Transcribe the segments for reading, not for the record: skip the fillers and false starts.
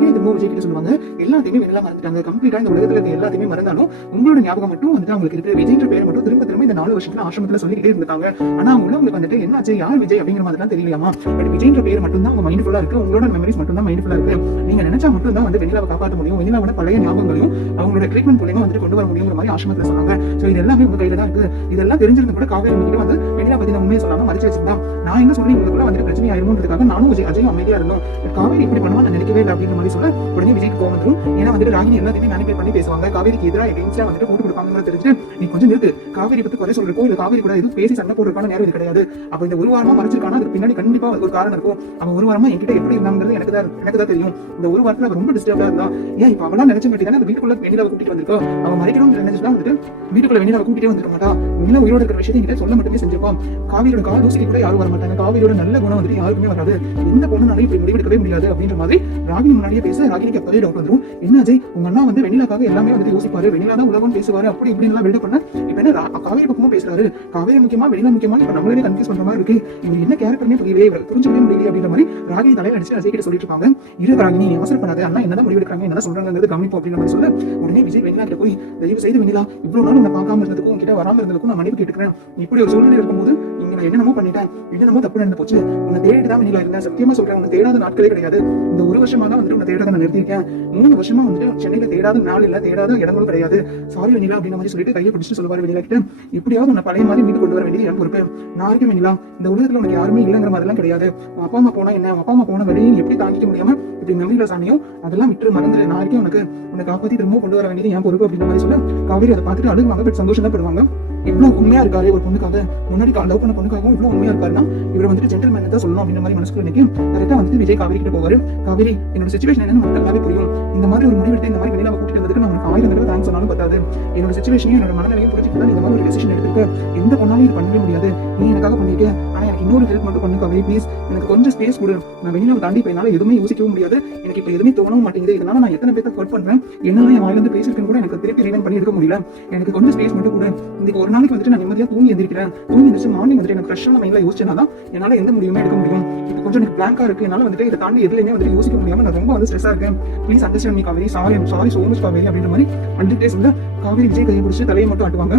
காவிரி திரும்ப விஜய் கிட்ட சொல்லுவாங்க, எல்லாத்தையுமே வெண்ணிலா மறந்துட்டாங்க, கம்ப்ளீட்டா இந்த உலகத்துல இருக்க எல்லாத்தையுமே மறந்தாலும் உங்களோட ஞாபகம் மட்டும் வந்துட்டு அவங்களுக்கு இருக்கு. விஜய்ன்ற பேரை மட்டும் திரும்ப திரும்ப இந்த 4 வருஷத்துல ஆசிரமத்துல சொல்லிக்கிட்டே இருந்திருக்காங்க. ஆனா அவங்க உள்ளவங்களுக்கு வந்துட்டு என்னாச்சு, யார் விஜய் அப்படிங்கிற மாதிரி தெரியலையாமா. பட் விஜய்ன்ற பேர் மட்டும் தான் உங்க மைண்ட் ஃபுல்லா இருக்கு, உங்களோட மெமரிஸ் மட்டும் தான் மைண்ட் ஃபுல்லா இருக்கு. நீங்க நினைச்சா மட்டும் தான் வந்து வெண்ணிலாவை காப்பாற்ற முடியும், வெண்ணிலாவோட பழைய ஞாபகங்களையும் அவங்களோட ட்ரீட்மெண்ட் மூலமா வந்துட்டு கொண்டு வர முடியுங்கிற மாதிரி ஆசிரமத்துல சொன்னாங்க. சோ இது எல்லாமே உங்க கையில தான் இருக்கு. இதெல்லாம் தெரிஞ்சிருந்து கூட காவேரி கிட்ட வந்து வெண்ணிலா பத்தி உண்மையை சொல்லாம மறைச்சு வச்சிருந்தா நான் என்ன சொல்றேன், உங்களுக்குள்ள வந்துட்டு பிரச்சனை ஆயிருமோன்றதுக்காக நானும் அஜயும் அமைதியா இருந்தோம். காவேரி இப்படி பண்ணுவா நான் நினைக்கவே இல்லை அப்படிங்கிற மாதிரி சொல்ல உடனே விஜய்க்கு கோவம் வந்துடும். ஏன்னா வந்துட்டு ராகினி எல்லாத்தையுமே மேனிபுலேட் பண்ணி பேசுவாங்க, காவேரிக்கு எதிராக எகெயின்ஸ்டா வந்துட்டு போட்டு கொடுப்பாங்க தெரிஞ்சு நீ கொஞ்சம் நிறுத்து, காவேரி பத்தி குறை சொல்றக்கோ இல்ல காவேரி கூட எதுவும் பேசி சண்டை போடுறதுக்கான நேரம் இது கிடையாது. அப்ப இந்த ஒரு வாரமா மறைச்சிருக்கானா அதுக்கு பின்னாடி கண்டிப்பா ஒரு காரணம் இருக்கும். அவன் ஒரு வாரமா என்கிட்ட எப்படி இருந்தாங்கிறது எனக்கு தான் தெரியும். இந்த ஒரு வாரத்துல அவ ரொம்ப டிஸ்டர்பா இருந்தா, ஏன் இப்ப அவளா நினைச்ச மாட்டேங்க அந்த வீட்டுக்குள்ள வெண்ணிலாவை கூட்டிட்டு வந்திருக்கா, அவன் மறைக்கணும்னு நினைச்சுதான் வந்துட்டு வீட்டுக்குள்ள வெண்ணிலாவை கூட்டிட்டே வந்திருக்க மாட்டா. வெண்ணிலா உயிரோட இருக்கிற விஷயத்தை என்கிட்ட சொல்ல மட்டுமே செஞ்சிருப்பான். காவிரியோட கால் தூசிக்கு கூட யாரும் வர மாட்டாங்க, காவிரியோட நல்ல குணம் வந்துட்டு யாருக்குமே வராது, எந்த பொண்ணுனாலும் இப்படி முடிவெடுக்கவே முடியாது அப்படின்ற மாதிரி ராகினி முன்னாடியே பேச ராகினிக்கு அப்பவே டவுட் வந்துடும். என்ன அஜய் உங்க அண்ணா வந்து வெண்ணிலாக்காக எல்லாமே வந்துட்டு யோசிப்பாரு, வெண்ணிலா தான் உலகம் பேசுவாரு, அப்படி இப்படி எல்லாம் பில்டப் பண்ண இப்ப என்ன காவேரி பக்கமும் பேசுறாரு, காவேரி முக்கியமா வெண்ணிலா முக்கியமா இப்ப நம்மளே கன்ஃபியூஸ் பண்ற மாதிரி இருக்கு, இவர் என்ன கேரக்டர்னே புரியவே புரிஞ்சுக்கவே முடியல அப்படின்ற மாதிரி ராகினி தலையில அடிச்சு அஜய் கிட்ட சொல்லிட்டு இருப்பாங்க. இரு ராகினி நீ அவசரம் பண்ணாத, அண்ணா என்னதான் முடிவெடுக்கிறாங்க என்ன சொல்றாங்கிறது கவனிப்போம் அப்படின்ற மாதிரி சொல்ல உடனே விஜய் வெண்ணிலா கிட்ட போய் தயவு செய்து வெண்ணிலா இவ்வளவு நாள் உன்னை பார்க்காம இருந்ததுக்கும் உங்ககிட்ட வராம இருந்ததுக்கும் நான் மன்னிப்பு கேட்டுக்கிறேன். இப்படி ஒரு சூழ்நிலை இருக்கும்போது இங்க நான் என்னென்னமோ பண்ணிட்டேன், என்னென்னமோ தப்பு நடந்து போச்சு, உன்னை தேடிட்டு தான் வெண்ணிலா இருந்தேன், சத்தியமா சொல்றேன் உன்னை தேடாத நாட்களே கிடையாது. இந்த ஒரு வருஷமா தான் வந்துட்டு உன்னை தேடாத நான் நிறுத்திருக்கேன், 3 வருஷமா வந்துட்டு சென்னையில தேடாத நாள் இல்ல தேடாத இடங்களும் கிடையாது, சாரி வெண்ணிலா அப்படின்ற மாதிரி சொல்லிட்டு கையை பிடிச்சிட்டு சொல்லுவாரு வெண்ணிலா கிட்ட. எப்படியாவது உன்னை பழைய மாதிரி வீட்டு கொண்டு வர வேண்டியது எனக்கு பொறுப்பு. நான் இருக்கேன் வெண்ணிலா, இந்த உலகத்துல உனக்கு யாருமே இல்லைங்கிற மாதிரிலாம் கிடையாது. அப்பா அம்மா போனா என்ன, அப்பா அம்மா போன வழியை எப்படி தாங்கிக்க முடியாம இப்படி மெமரியில சாணியும் அதெல்லாம் விட்டு மறந்துடு, நான் இருக்கேன் உன்னை காப்பாத்தி திரும்ப கொண்டு வர வேண்டியது என் பொறுப்பு அப்படின்ற மாதிரி சொல்ல காவேரி அதை பார்த்துட்டு அழுகுவாங்க. பட் சந்தோஷம் தான் படுவாங்க. இவ்வளவு உண்மையா இருக்காரு ஒரு பொண்ணுக்காக, முன்னாடி லவ் பண்ண பொண்ணுக்காகவும் இவ்வளவு உண்மையா இருக்காருன்னா இவர் வந்துட்டு ஜென்டில்மேன் தான் சொல்லணும் அப்படின்ற மாதிரி மனசுக்குள்ள நினைக்கும். கரெக்டா வந்துட்டு விஜய் காவேரி கிட்ட போவாரு. காவேரி என்னோட சிச்சுவேஷன் என்னன்னு உங்களுக்கு நல்லாவே புரியும், இந்த மாதிரி ஒரு முடிவெடுத்து இந்த மாதிரி வெண்ணிலாவை கூட்டிட்டு வந்ததுக்கு நான் உனக்கு 1000 தடவை தேங்க்ஸ் சொன்னாலும் பத்தாது. என்னோட சிச்சுவேஷனையும் என்னோட மனநிலையும் புரிஞ்சுட்டு தான் இந்த மாதிரி ஒரு டெசிஷன் எடுத்துக்க, எந்த பொண்ணாலும் இது பண்ணவே முடியாது, நீ எனக்காக பண்ணிருக்க, ஆனா எனக்கு இன்னொரு ஹெல்ப் மட்டும் பண்ணு காவேரி ப்ளீஸ், எனக்கு கொஞ்சம் ஸ்பேஸ் கொடு, நான் வெண்ணிலாவை தாண்டி இப்ப என்னால எதுவுமே யோசிக்கவும் முடியாது, எனக்கு இப்ப எதுவுமே தோணவும் மாட்டேங்குது, இதனால நான் எத்தனை பேர்த்த ஹர்ட் பண்றேன், என்னெல்லாம் என் வாயிலிருந்து பேசிருக்கேன்னு கூட எனக்கு திருப்பி ரீவைண்ட் பண்ணி எடுக்க முடியல, எனக்கு கொஞ்சம் ஸ்பேஸ் மட்டும் கொடு. இன்னைக்கு ஒரு நாளைக்கு வந்துட்டு நான் நிம்மதியா தூங்கி எந்திரிக்கிறேன், தூங்கி எந்திரிச்சு மார்னிங் வந்துட்டு எனக்கு ஃப்ரெஷ்ஷான மைண்ட்ல யோசிச்சேன்னா என்னால எந்த முடிவுமே எடுக்க முடியும். இப்போ கொஞ்சம் எனக்கு பிளாங்கா இருக்கு, என்னால வந்துட்டு இதை தாண்டி எதுலையுமே வந்துட்டு யோசிக்க முடியாம நான் ரொம்ப வந்து ஸ்ட்ரெஸ்ஸா இருக்கேன், please understand me Kaveri, sorry so much Kaveri அப்படின்ற மாதிரி வந்துட்டே சொல்ல காவேரி விஜய் கையை பிடிச்சி தலையை மட்டும் ஆட்டுவாங்க.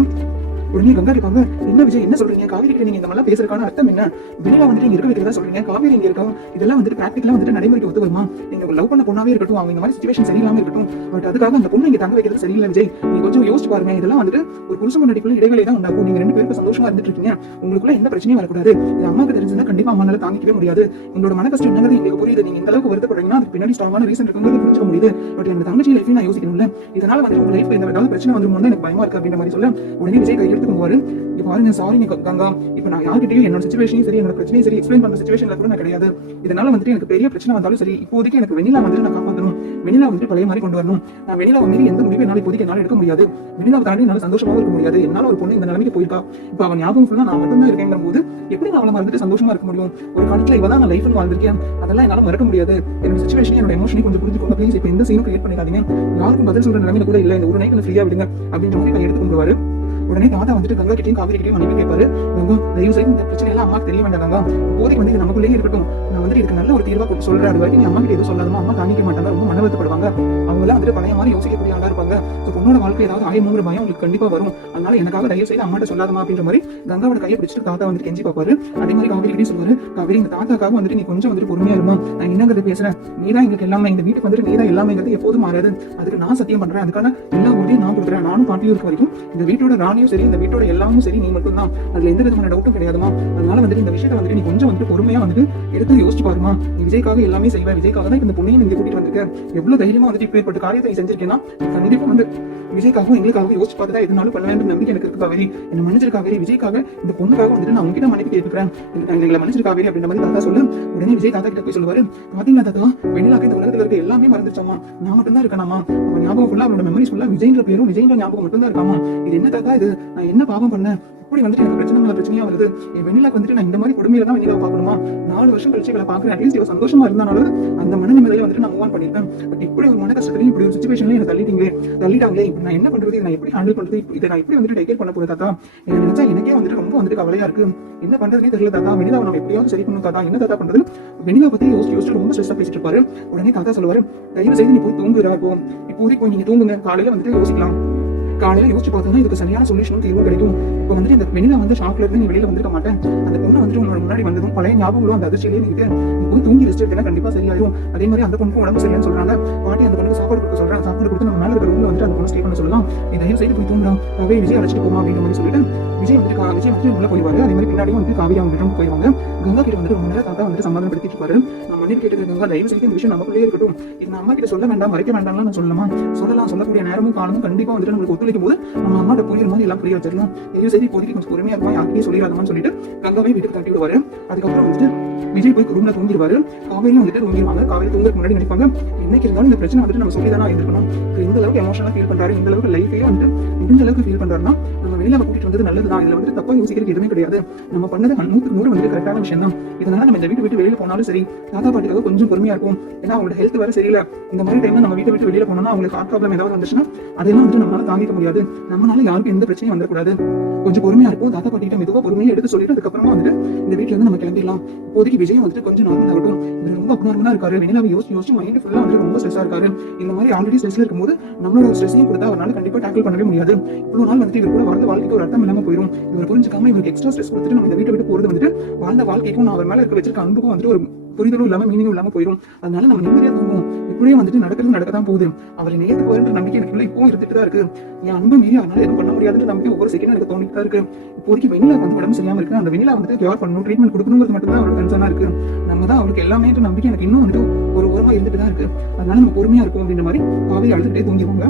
உடனே கங்கா கேட்பாங்க, என்ன விஜய் என்ன சொல்றீங்க, காவேரி கிட்ட நீங்க இந்த மாதிரி பேசுறதுக்கான அர்த்தம் என்ன, வெண்ணிலா வந்துட்டு இங்க இருக்க வைக்கிறதா சொல்றீங்க, காவேரி இங்க இருக்கா, இதெல்லாம் வந்துட்டு பிராக்டிகலா வந்துட்டு நடைமுறைக்கு ஒத்து வருமா, நீங்க லவ் பண்ண பொண்ணாவே இருக்கட்டும், அவங்க இந்த மாதிரி சிச்சுவேஷன் சரியில்லாம இருக்கட்டும், பட் அதுக்காக அந்த பொண்ணு இங்க தங்க வைக்கிறது சரியில்லை விஜய், நீங்க கொஞ்சம் யோசிச்சு பாருங்க, இதெல்லாம் வந்துட்டு ஒரு புருஷன் முன்னாடிக்குள்ள இடைவெளி தான் உண்டாகும், நீங்க 2 பேருக்கு சந்தோஷமா இருந்துட்டு இருக்கீங்க, உங்களுக்குள்ள எந்த பிரச்சனையும் வரக்கூடாது, இது அம்மாக்கு தெரிஞ்சுன்னா கண்டிப்பா அம்மானால தாங்கிக்கவே முடியாது, உங்களோட மன கஷ்டம் என்னங்கிறது எங்களுக்கு புரியுது, நீங்க இந்த அளவுக்கு வருத்தப்படுறீங்கன்னா அதுக்கு பின்னாடி ஸ்ட்ராங்கான ரீசன் இருக்குங்கிறது புரிஞ்சுக்க முடியுது, பட் என்னோட தங்கச்சி லைஃப் நான் யோசிக்கணும்ல, இதனால வந்து உங்க லைஃப்ல இந்த ஏதாவது பிரச்சனை வந்துருமோ எனக்கு பயமா இருக்கு அப்படின்ற மாதிரி சொல்ல உடனே விஜய் கை எடுத்து போவாரு. பாருங்க சாரி கங்கா, இப்ப நான் யார்கிட்டயும் என்னோட சிச்சுவேஷனையும் சரி என்னோட பிரச்சனையும் சரி எக்ஸ்பிளைன் பண்ற சிச்சுவேஷன்ல கூட நான் கிடையாது, இதனால வந்துட்டு எனக்கு பெரிய பிரச்சனை வந்தாலும் சரி இப்போதைக்கு எனக்கு வெண்ணிலா வந்துட்டு நான் காப்பாற்றணும், வெண்ணிலா வந்துட்டு பழைய மாதிரி கொண்டு வரணும், நான் வெண்ணிலா மீறி எந்த முடிவு என்னால இப்போதைக்கு என்னால எடுக்க முடியாது, வெண்ணிலாவை தாண்டி என்னால சந்தோஷமாவும் இருக்க முடியாது, என்னால ஒரு பொண்ணு இந்த நிலைமைக்கு போயிருக்கா, இப்ப அவன் ஞாபகம் ஃபுல்லா நான் மட்டும் தான் இருக்கேங்கிற போது எப்படி நான் அவளை மறந்துட்டு சந்தோஷமா இருக்க முடியும், ஒரு காலத்துல இவதான் நான் லைஃப்னு வாழ்ந்திருக்கேன், அதெல்லாம் என்னால மறக்க முடியாது, என்னோட சிச்சுவேஷன் என்னோட எமோஷனை கொஞ்சம் புரிஞ்சுக்கோங்க ப்ளீஸ், இப்ப எந்த சீனும் கிரியேட் பண்ணிக்காதீங்க, யாருக்கும் பதில் சொல்ற நிலைமையில கூட இல்ல, இந்த ஒரு நைட் ஃப்ரீயா விடுங்க அப்படின்ற மாதிரி நான் எடுத்து கொண்டுவாரு. உடனே தாத்தா வந்துட்டு கங்கா கிட்டையும் காவேரி கிட்டையும் மன்னிப்பு கேட்பாரு. கங்கா தயவு செய்து இந்த பிரச்சனை எல்லாம் அம்மாக்கு தெரிய வேண்டாம் கங்கா, இப்போதைக்கு வந்து இது நமக்குள்ளேயே இருக்கட்டும், நான் வந்துட்டு இதுக்கு நல்ல ஒரு தீர்வா சொல்றேன், அது வரைக்கும் நீ அம்மா கிட்ட எதுவும் சொல்லாதமா, அம்மா தாங்கிக்க மாட்டாங்க, ரொம்ப மனவருத்தப்படுவாங்க, அவங்க எல்லாம் வந்துட்டு பழைய மாதிரி யோசிக்கக்கூடிய ஆளா இருப்பாங்க, பொண்ணோட வாழ்க்கை ஏதாவது ஆயமுங்கிற பயம் உங்களுக்கு கண்டிப்பா வரும், அதனால எனக்காக தயவு செய்து அம்மாட்ட சொல்லாதமா அப்படின்ற மாதிரி கங்காவோட கையை பிடிச்சிட்டு தாத்தா வந்துட்டு கெஞ்சி பார்ப்பாரு. அதே மாதிரி காவேரி கிட்டே சொல்லுவாரு, காவேரி இந்த தாத்தாக்காக வந்துட்டு நீ கொஞ்சம் வந்துட்டு பொறுமையா இருமா, நான் என்னங்கிறது பேசுறேன், நீதான் எங்களுக்கு எல்லாமே, இந்த வீட்டுக்கு வந்துட்டு நீதான் எல்லாமேங்கிறது எப்போதும் மாறாது, அதுக்கு நான் சத்தியம் பண்றேன், அதுக்கான எல்லா உறுதியும் நான் கொடுக்குறேன், நானும் பாட்டியும் இருக்க வரைக்கும் இந்த வீட்டோட ராணியும் சரி இந்த வீட்டோட எல்லாமும் சரி நீ மட்டும் தான், அதுல எந்த விதமான டவுட்டும் கிடையாதுமா, அதனால வந்துட்டு இந்த விஷயத்தை வந்துட்டு நீ கொஞ்சம் வந்துட்டு பொறுமையா வந்துட்டு எடுத்து யோசிச்சு பாருமா, நீ விஜய்க்காக எல்லாமே செய்வேன், விஜய்க்காக தான் இந்த பொண்ணையும் நீங்க கூட்டிட்டு வந்திருக்க, எவ்வளவு தைரியமா வந்துட்டு இப்ப ஏற்பட்ட காரியத்தை செஞ்சிருக்கேன்னா கண்டிப்பா வந்து விஜய்க்காகவும் எங்களுக்காகவும் யோசிச்சு பார்த்து தான் எதுனாலும் பண்ண வேண்டும் நம்பிக்கை எனக்கு இருக்கு காவேரி, என்ன மன்னிச்சிரு காவேரி, விஜய்க்காக இந்த பொண்ணுக்காக வந்துட்டு நான் உங்ககிட்ட மன்னிப்பு கேட்கிறேன், எங்களை மன்னிச்சிரு காவேரி அப்படின்ற மாதிரி தாத்தா சொல்லு. உடனே விஜய் தாத்தா கிட்ட போய் சொல்லுவாரு, பாத்தீங்களா தாத்தா வெண்ணிலாக்கு இந்த உலகத்துல இருக்க எல்லாமே மறந்துச்சாமா, நான் மட்டும் தான் இருக்கேனாமா, அவன் ஞாபகம் ஃபுல்லா அவனோட மெமரிஸ் ஃபுல்லா விஜய்ன்ற பேரும் விஜய்ன்ற ஞாபகம் மட்டும் தான் இருக்காமா, இது என்ன தாத்தா இது? நான் என்ன பாவம் பண்ணேன்? இப்படி வந்துட்டு எனக்கு பிரச்சனை மேல பிரச்சனையா வருது. என் வெண்ணிலாக்கு வந்துட்டு நான் இந்த மாதிரி கொடுமையில தான் வெண்ணிலாவை பார்க்கணுமா? 4 வருஷம் கழிச்சு இவளை பார்க்குறேன். அட்லீஸ்ட் இவ சந்தோஷமா இருந்தாலும் அந்த மன நிம்மதியில வந்துட்டு நான் மூவ் ஆன் பண்ணிருக்கேன். பட் இப்படி ஒரு மன கஷ்டத்துலையும் இப்படி ஒரு சுச்சுவேஷன்ல என்ன தள்ளிட்டாங்களே. இப்ப நான் என்ன பண்றது? இதை நான் எப்படி ஹேண்டில் பண்றது? இதை நான் எப்படி வந்துட்டு டேக் கேர் பண்ண போறேன் தாத்தா? எனக்கு நினைச்சா எனக்கே வந்துட்டு ரொம்ப வந்துட்டு கவலையா இருக்கு. என்ன பண்றதுனே தெரியல தாத்தா. வெண்ணிலாவை நம்ம எப்படியாவது சரி பண்ணணும் தாத்தா. என்ன தாத்தா பண்றது? வெண்ணிலா பத்தி யோசிச்சு ரொம்ப ஸ்ட்ரெஸ்ஸா பேசிட்டு இருப்பாரு. உடனே தாத்தா சொல்லுவாரு, தயவு செய்து நீ போய் தூங்குறா. இப்போதைக்கு போய் நீங்க தூங்குங்க, காலையில வந்துட்டு யோசிக்கலாம். காலையில யோசிச்சு பார்த்தோம்னா இதுக்கு சரியான சொல்யூஷன் தீர்வு கிடைக்கும். இப்போ வந்துட்டு இந்த வெண்ணிலா வந்து ஷாக்ல இருந்து நீ வெளியில வந்துருக்க மாட்டேன். அந்த பொண்ணு வந்துட்டு உங்களோட முன்னாடி வந்ததும் பழைய ஞாபகம் அந்த அதிர்ச்சியிலேயே நீ போய் தூங்கி ரெஸ்ட் எடுத்தா கண்டிப்பா சரியாயிரும். அதே மாதிரி அந்த பொண்ணுக்கு உடம்பு சரியான்னு சொல்றாங்க. பாட்டி அந்த பொண்ணுக்கு சாப்பாடு கொடுக்க சொல்றாங்க. சாப்பாடு கொடுத்து நம்ம மேல இருக்கிற ரூம்ல வந்துட்டு அந்த பொண்ணு ஸ்டே பண்ண சொல்லலாம். நீ தயவு செய்து போய் தூங்குறான். விஜய் அழைச்சிட்டு போமா அப்படின்ற மாதிரி சொல்லிட்டு விஜய் வந்துட்டு உள்ள போயிவாரு. அதே மாதிரி பின்னாடியும் வந்து காவிரி அவங்க ரூம் போயிவாங்க. கங்கா கிட்ட வந்துட்டு ரொம்ப நேரம் தாத்தா வந்துட்டு சமாதானப்படுத்திட்டு இருப்பாரு. நான் மன்னிப்பு கேட்டு கங்கா, தயவு செய்து இந்த விஷயம் நமக்குள்ளே இருக்கட்டும். இது நம்ம அம்மா கிட்ட சொல்ல வேண்டாம், மறைக்க வேண்டாம்லாம் நான் சொல்லலாமா? சொல்லக்கூடிய நேரமும் காலமும் கண்டிப்பா வந்துட்டு நம்மளுக்கு ஒத்துழைக்கும் போது நம்ம அம்மாட்ட புரியுற மாதிரி எல்லாம் புரிய வச்சிடலாம். தயவு செய்து இப்போதைக்கு கொஞ்சம் பொறுமையா இருக்கும், யாருக்கையும் சொல்லிடாதமான்னு சொல்லிட்டு கங்காவை வீட்டுக்கு தட்டி விடுவாரு. அதுக்கப்புறம் வந்துட்டு விஜய் போய் ரூம்ல தூங்கிடுவாரு. காவேரியும் வந்துட்டு தூங்கிடுவாங்க. காவேரி தூங்குறதுக்கு முன்னாடி நினைப்பாங்க, என்னைக்கு இருந்தாலும் இந்த பிரச்சனை வந்துட்டு நம்ம சொல்லிதானா இருக்கணும். இந்த அளவுக்கு எமோஷனலா ஃபீல் பண்றாரு, இந்த அளவுக்கு லைஃபையே வந்துட்டு முடிஞ்ச அளவுக்கு ஃபீல் பண்றாருன்னா நம்ம வெளியில கூட்டிட்டு வந்தது நல்லதுதான். இதுல வந்துட்டு தப்பா யோசிக்கிறது எதுவுமே கிடையாது. நம்ம பண்ணது 100% வந்துட்டு கரெக்டான விஷயம் தான். இதனால நம்ம இந்த வீட்டை விட்டு வெளியில போனாலும் சரி, தாத்தா பாட்டிக்காக கொஞ்சம் பொறுமையா இருக்கும். ஏன்னா அவங்களோட ஹெல்த் வேற சரியில்லை. இந்த மாதிரி டைம்ல நம்ம வீட்டை விட்டு வெளியில போனோம்னா அவங்களுக்கு ஹார்ட் ப்ராப்ளம் ஏதாவது வந்துச்சுன்னா அதெல்லாம் வந்துட்டு நம்மளால தாங்கிக்க முடியாது. நம்மளால யாருக்கும் எந்த பிரச்சனையும் வந்துடக்கூடாது. கொஞ்சம் பொறுமையா இருக்கும். தாத்தா பாட்டிட்ட மெதுவா பொறுமையா எடுத்து சொல்லிட்டு அதுக்கப்புறமா வந்துட்டு இந்த வீட்டுல இருந்து நம்ம கிளம்பிடலாம். இப்போதைக்கு விஜய் வந்துட்டு கொஞ்சம் நார்மல் ஆகட்டும். இவர் ரொம்ப அப்நார்மலா இருக்காரு. வெண்ணிலாவை யோசிச்சு மைண்ட் ஃபுல்லா வந்துட்டு ரொம்ப ஸ்ட்ரெஸ்ஸா இருக்காரு. இந்த மாதிரி ஆல்ரெடி ஸ்ட்ரெஸ்ல இருக்கும்போது நம்மளோட ஸ்ட்ரெஸ்ஸையும் கொடுத்தா அவரால் கண்டிப்பா டேக்கிள் பண்ணவே முடியாது. இவ்வளவு நாள் வந்துட்டு இவர் கூட வாழ்ந்த வாழ்க்கைக்கு ஒரு அர்த்தம் இல்லாம போயிடும். இவர் புரிஞ்சுக்காம இவருக்கு எக்ஸ்ட்ரா ஸ்ட்ரெஸ் கொடுத்துட்டு நம்ம இந்த வீட்டை விட்டு போறது வந்துட்டு வாழ்ந்த வாழ்க்கைக்கும் நான் அவர் மேல இருக்க வச்சிருக்க அன்புக்கும் வந்துட்டு ஒரு புரிதலும் இல்லாம மீனிங்கும் இல்லாம போயிடும். அதனால நம்ம நிம்மதியா தூங்குவோம். இப்படியே வந்துட்டு நடக்கதான் போகுது. அவரை நேரத்துக்கு வருன்ற நம்பிக்கை எனக்குள்ள இப்பவும் இருந்துட்டு தான் இருக்கு. என் அன்பு மீறி அதனால எதுவும் பண்ண முடியாதுன்னு நம்பிக்கை ஒவ்வொரு செகண்ட் எனக்கு தோணிட்டு தான் இருக்கு. இப்போதைக்கு வெண்ணிலா வந்து உடம்பு சரியாம இருக்கு. அந்த வெண்ணிலா வந்துட்டு கேர் பண்ணணும், ட்ரீட்மெண்ட் கொடுக்கணுங்கிறது மட்டும் தான் அவரோட கன்சர்னா இருக்கு. நம்ம தான் அவருக்கு எல்லாமே நம்பிக்கை எனக்கு இன்னும் வந்துட்டு ஒரு ஓரமா இருந்துட்டு தான் இருக்கு. அதனால நம்ம பொறுமையா இருக்கும் அப்படின்ற மாதிரி காவேரி அழுதுகிட்டே தூங்கிடுவாங்க.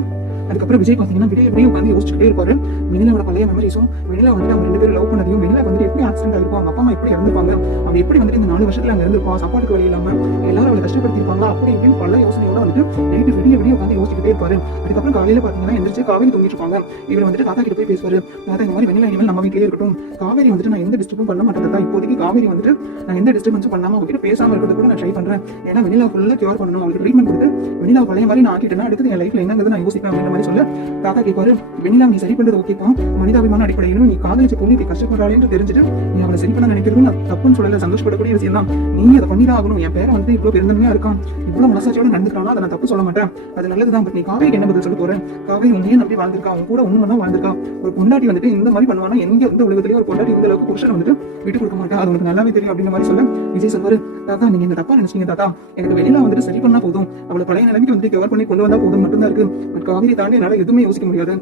அதுக்கப்புறம் விஜய் பாத்தீங்கன்னா விடிய உட்காந்து யோசிச்சுட்டே இருப்பாரு. வெண்ணிலாவோட பழைய மெமரிஸும் வெண்ணிலா வந்துட்டு அவங்க 2 பேரும் லவ் பண்ணதையும் வெண்ணிலா வந்துட்டு எப்படி ஆக்சிடென்ட் ஆயிருக்கும், அவங்க அப்பா அம்மா எப்படி இறந்துருப்பாங்க, அவ எப்படி வந்துட்டு இந்த 4 வருஷத்துல அங்க இருந்திருப்பா, சாப்பாட்டுக்கு வழி இல்லாம எல்லாரும் அவளை கஷ்டப்படுத்திருப்பாங்க, அப்படி இப்படின்னு பல யோசனையோட வந்துட்டு நைட்டு விடிய உட்காந்து யோசிச்சுட்டே இருப்பாரு. அதுக்கப்புறம் காலையில பாத்தீங்கன்னா எந்திரிச்சு காவேரி தூங்கிட்டு இருப்பாங்க. இவர் வந்துட்டு தாத்தா கிட்ட போய் பேசுவாரு. தாத்தா இந்த மாதிரி வெண்ணிலா இனிமேல் நம்ம வீட்லயே இருக்கட்டும். காவேரி வந்துட்டு நான் எந்த டிஸ்டர்பும் பண்ண மாட்டேன் தாத்தா. இப்போதைக்கு காவேரி வந்துட்டு நான் எந்த டிஸ்டர்பன்ஸும் பண்ணாம அவங்ககிட்ட பேசாம இருக்கிறது கூட நான் ட்ரை பண்றேன். ஏன்னா வெண்ணிலா ஃபுல்லா கியூர் பண்ணணும், அவங்களுக்கு ட்ரீட்மெண்ட் கொடுத்து வெண்ணிலா பழைய மாதிரி நான் ஆக்கிட்டேன்னா அடுத்தது என் லைஃப்ல என்னங்கிறது நான் யோசிப்பேன் அப்படின்ற மாதிரி சொல்ல தாத்தா கேட்பாரு, வெண்ணிலா நீ சரி பண்றது ஓகேப்பா, மனிதாபிமான அடிப்படையிலும் நீ காதலிச்ச பொண்ணு இப்படி கஷ்டப்படுறாளேன்னு தெரிஞ்சுட்டு நீ அவளை சரி பண்ண நினைக்கிறது நான் தப்புன்னு சொல்லல, சந்தோஷப்படக்கூடிய விஷயம் தான். நீ அதை பண்ணிதான் ஆகணும். என் பேரை வந்து இவ்வளவு பெருந்தன்மையா இருக்கான், இவ்வளவு மனசாட்சியோட நடந்துக்கிறானா அதை நான் தப்பு சொல்ல மாட்டேன், அது நல்லதுதான். பட் நீ காவேரிக்கு என்ன பதில் சொல்ல போறேன்? காவேரி உன்னையே நம்பி வாழ்ந்திருக்கா, உன் கூட உண்மை தான் வாழ்ந்திருக்கா. ஒரு பொண்டாட்டி வந்துட்டு இந்த மாதிரி பண்ணுவானா? எங்க வந்து உலகத்திலேயே ஒரு பொண்டாட்டி இந்த அளவுக்கு புருஷன் வந்துட்டு விட்டு கொடுக்க மாட்டா, அது உனக்கு நல்லாவே தெரியும் அப்படின்ற மாதிரி சொல்ல விஜய் சொல்வாரு, தாத்தா நீங்க இந்த தப்பா நினைச்சீங்க தாத்தா, எனக்கு வெண்ணிலா வந்துட்டு சரி பண்ணா போதும், அவளை பழைய நிலைமைக்கு வந்துட்டு கவர் பண்ணி கொண்டு வந்தா போதும் மட்டும்தான் இருக்கு. பட் காவேரி தாண்டி என்னால எதுவுமே யோசிக்க முடியாது.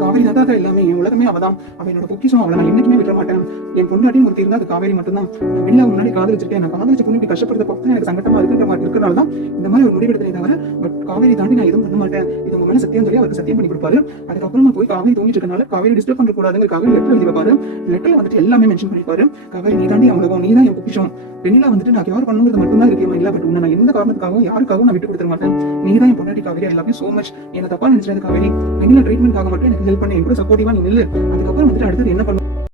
காவேரி தாத்தா எல்லாமே, என் உலகமே அவதான், அவ என்னோட பொக்கிஷம், அவளை நான் என்னைக்குமே விட மாட்டேன். என் பொண்டாட்டியும் ஒருத்தி இருந்தா அது காவேரி மட்டும்தான். நான் வெண்ணிலா முன்னாடி காதலிச்சிருக்கேன், நான் காதலிச்ச பொண்ணு இப்படி கஷ்டப்படுறத பார்த்து எனக்கு சங்கட்டமா இருக்குன்ற மாதிரி இருக்கிறனாலதான் இந்த மாதிரி ஒரு முடிவெடுத்தனே தவிர பட் காவேரி தாண்டி நான் எதுவும் பண்ண மாட்டேன். இது உங்க மேல சத்தியம் சொல்லி அவருக்கு சத்தியம் பண்ணி கொடுப்பாரு. அதுக்கப்புறமா போய் காவேரி தூங்கிட்டு இருக்கனால காவேரி டிஸ்டர்ப் பண்ண கூடாதுங்கிறதுக்காக லெட்டர் எழுதி வைப்பாரு. லெட்டர்ல வந்துட்டு எல்லாமே மென்ஷன் பண்ணிப்பாரு. காவேரி நீ தாண்டி அவங்களுக்கும், நீ தான் என் பொக்கிஷம். வெண்ணிலா வந்துட்டு நான் கேர் பண்ணுங்கிறது மட்டும்தான் இருக்கேன் இல்ல, பட் உன்னை நான் எந்த காரணத்துக்காகவும் யாருக்காகவும் நான் விட்டு கொடுத்துட மாட்டேன். நீ தான் என் பொண்டாட்டி Kaveri. I love you so much. என்ன தப்பா நினைச்சிடாத காவேரி. வெண்ணிலா ட்ரீட்மெண்ட்காக மட்டும் எனக்கு ஹெல்ப் பண்ணி என் கூட சப்போர்ட்டிவா நீ நில்லு. அதுக்கப்புறம் வந்துட்டு அடுத்தது என்ன பண்ணணும்